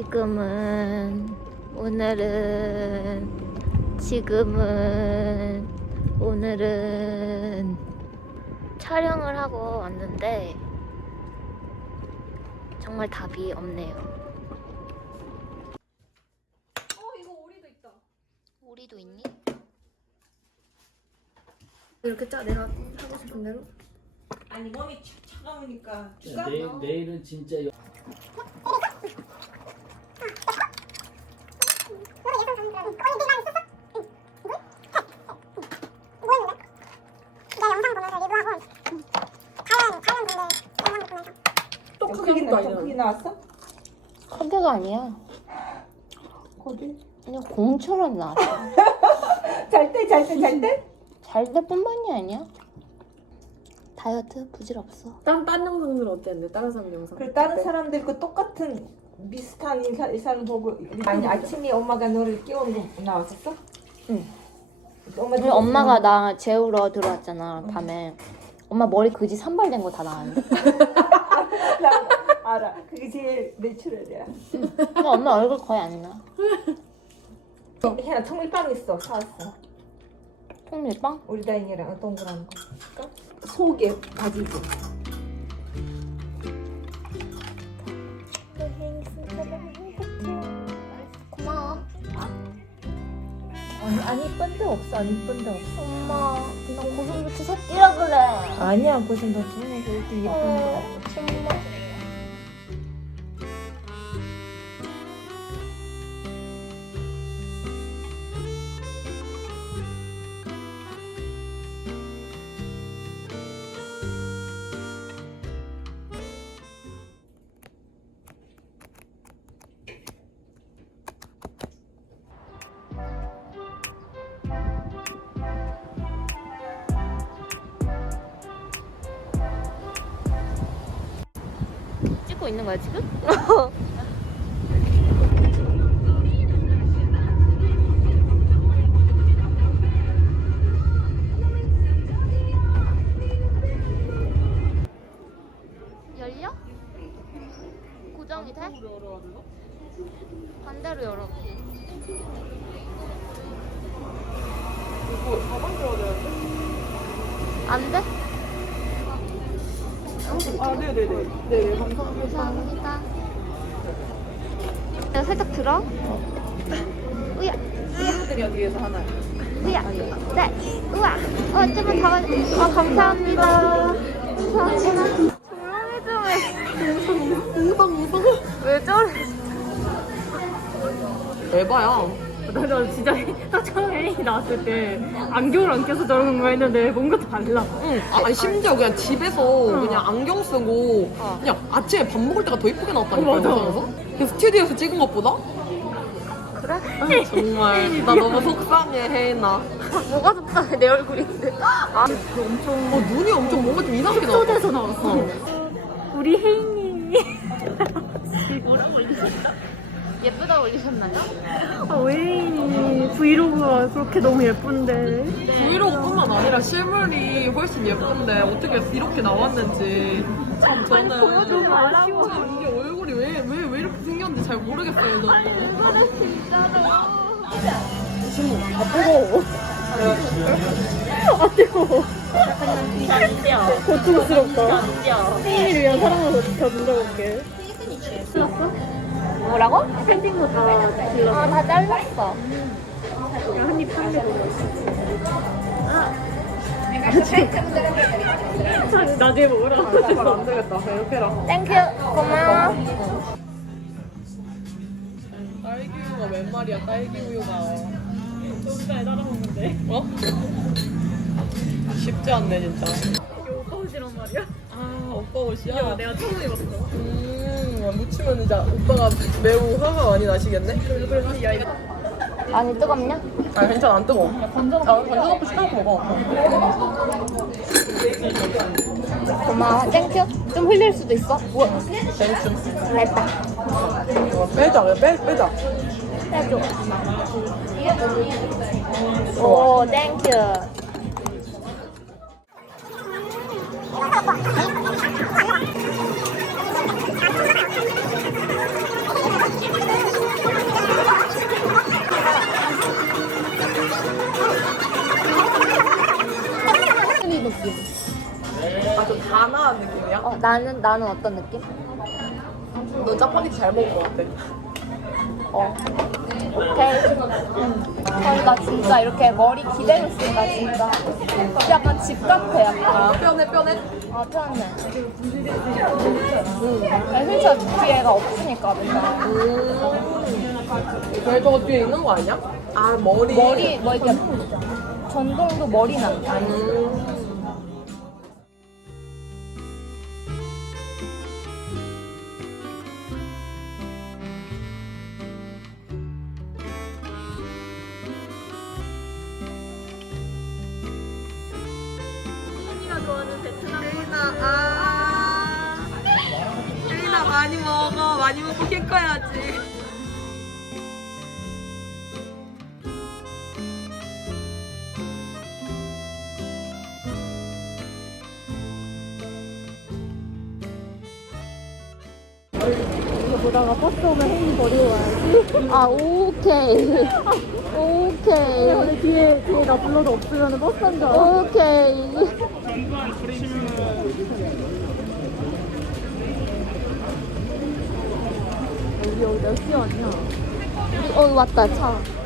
오늘은 촬영을 하고 왔는데 정말 답이 없네요. 이거 오리도 있다. 오리도 있니? 이렇게 짜 내가 하고 싶은 대로. 아니 몸이 차가우니까 내일은 진짜 또 크게 나왔어? 컨대가 아니야. 어디? 그냥 공처럼 나왔어. 잘 때? 잘 때뿐만이 아니야. 다이어트 부질없어. 딴 영상들은 어땠는데? 다른 사람 영상. 그래 다른 사람들 그 똑같은 비슷한 인사를 보고 아니 아침에 엄마가 너를 깨우는 거 나왔었어? 응. 엄마 엄마가 나 재우러 들어왔잖아 밤에. 엄마 머리 그지 산발된 거 다 나왔는데. 나 알아. 그게 제일 내추럴이야. 근데 엄마 얼굴 거의 안 나. 혜나 통밀빵 있어. 사왔어. 통밀빵? 우리 다인이랑 동그란 거. 속에 바지고. 고마워. 안 이쁜 데 없어. 안 이쁜 데 없어. 엄마, 나 고슴도치 새끼라 그래. 아니야 고슴도치 그래도 예쁜 거. 정말. 찍고 있는 거야 지금? 열려? 고정이 돼? 반대로 열어보게. 이거 4번 들어야 되는데? 안 돼? 아, 네네네. 네, 감사합니다. 감사합니다. 내가 살짝 들어? 으야, 친구들이 뒤에서 하나요. 으야, 네, 우와, 좀만 더 가. 감사합니다. 감사합니다. 조용히 좀 해. 우방. 왜 저래? 에바야. 나 진짜 딱 처음에 혜인이 나왔을 때 안경을 안 껴서 저러는 거 했는데 뭔가 달라. 응. 아니 심지어 그냥 집에서 그냥 안경 쓰고 그냥 아침에 밥 먹을 때가 더 이쁘게 나왔다니까 맞아. 영상에서. 그 스튜디오에서 찍은 것보다? 그래? 정말 나 너무 속상해 혜인아. 뭐가 속상해 내 얼굴인데. 아, 눈이 엄청 뭔가 좀 이상하게 나왔어. 초대에서 나왔어. 우리 혜인이. 예쁘다 올리셨나요? 혜인이 브이로그가 그렇게 너무 예쁜데. 브이로그뿐만 아니라 실물이 훨씬 예쁜데 어떻게 이렇게 나왔는지 참 저는 너무 아쉬워. 이게 얼굴이 왜 이렇게 생겼는지 잘 모르겠어요 저는. 이거는 진짜로. 아 뜨거워. 고통스럽다. 혜인이를 위한 사랑으로 더 눌러볼게. 뭐라고? 팬딩도 다 질렀어. 아, 다 잘랐어. 한입 한입. 나중에 먹으라. 안 되겠다. 이렇게 해라. 땡큐. 고마워. 딸기 우유가 웬 말이야? 딸기 우유가 너무 잘 따라 먹는데. 어? 쉽지 않네 진짜. 이게 오빠 옷이란 말이야? 아 오빠 옷이야? 이거 내가 처음 입었어. 묻히면 진짜 오빠가 매우 화가 많이 나시겠네? 그래서 야 이거 아니 뜨겁냐? 아 괜찮아 안 뜨거워. 건져놓고 시켜놓고 먹어. 고마워. 땡큐. 좀 흘릴 수도 있어. 우와. 땡큐. 됐다. 빼자 빼자. 해줘. 오, 땡큐. 나는 어떤 느낌? 너 짜파게티 잘 먹을 것 같아. 오케이. 나 진짜 이렇게 머리 기대고 있으니까 진짜 약간 집 같아 약간. 뼈네. 아 편해. 에센셜 뷰티가 없으니까 맨날. 저거 뒤에 있는 거 아니야? 아 머리. 머리 뭐 이렇게 전동도 머리는 아니. 언니가 좋아하는 베트남 혜린아 많이 먹어. 많이 먹고 킬 거야지. 이거 보다가 버스 오면 혜인이 버리고 와야지. 아 오케이. 오케이. 근데 뒤에 나 불러도 없으면 버스 한 줄 알아. 오케이. 여기 몇 시 왔냐? 왔다 차.